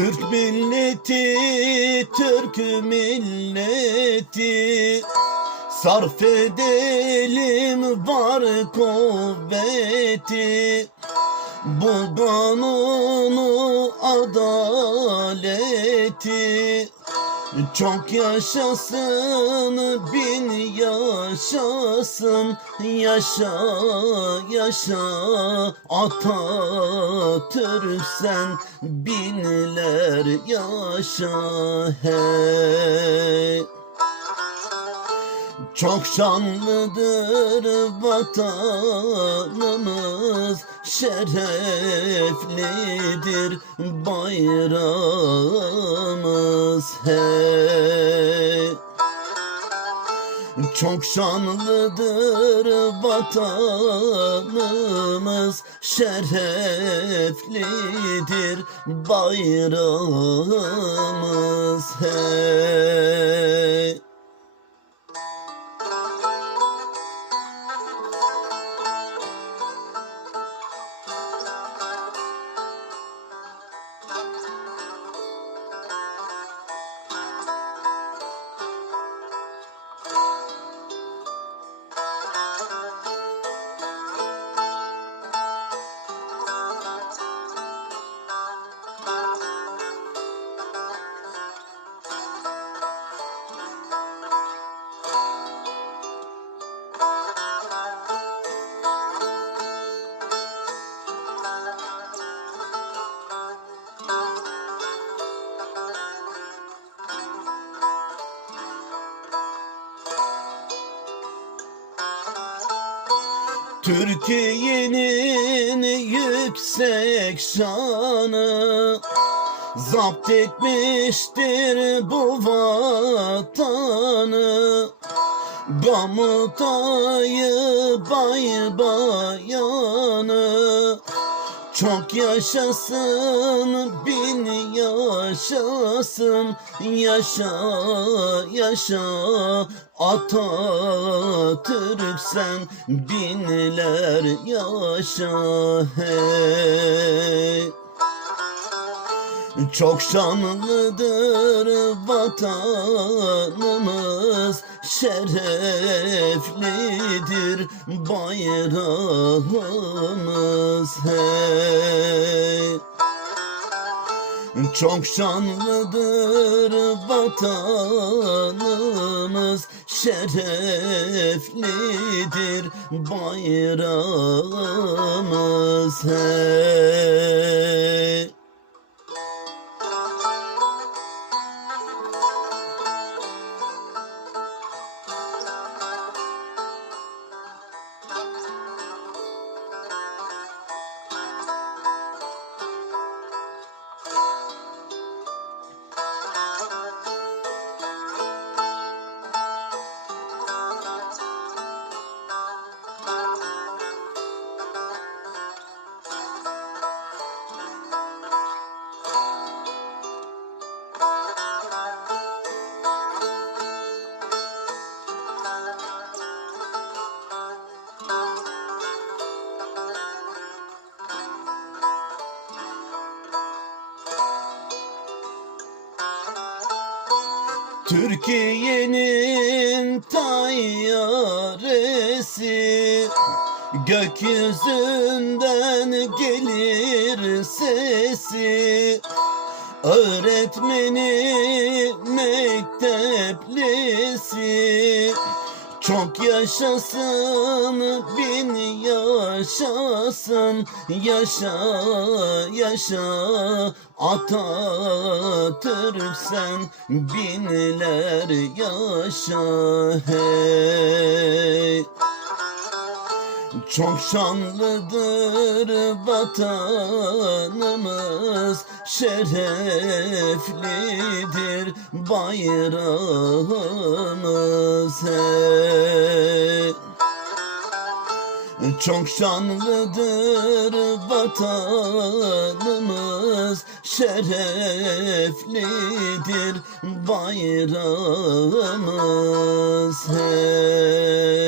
Türk milleti, Türk milleti. Sarf edelim var kuvveti. Bu kanunu adaleti çok yaşasın bin yaşasın yaşa yaşa Atatürk sen binler yaşa hey. Çok şanlıdır vatanımız, şereflidir bayrağımız hey. Çok şanlıdır vatanımız, şereflidir bayrağımız hey. Türkiye'nin yüksek şanı Zapt etmiştir bu vatanı. Gamutayı bay bayanı çok yaşasın bin yaşasın yaşa yaşa Atatürk sen binler yaşa hey çok şanlıdır vatanımız, şereflidir bayrağımız hey. Çok şanlıdır vatanımız, şereflidir bayrağımız hey. Türkiye'nin tayyaresi Gökyüzünden gelir sesi. Öğretmeni mekteplisi çok yaşasın bin yaşasın. Yaşa yaşa Atatürk sen binler yaşa. Hey çok şanlıdır vatanımız, şereflidir bayrağımız hey. Çok şanlıdır vatanımız, şereflidir bayrağımız hey.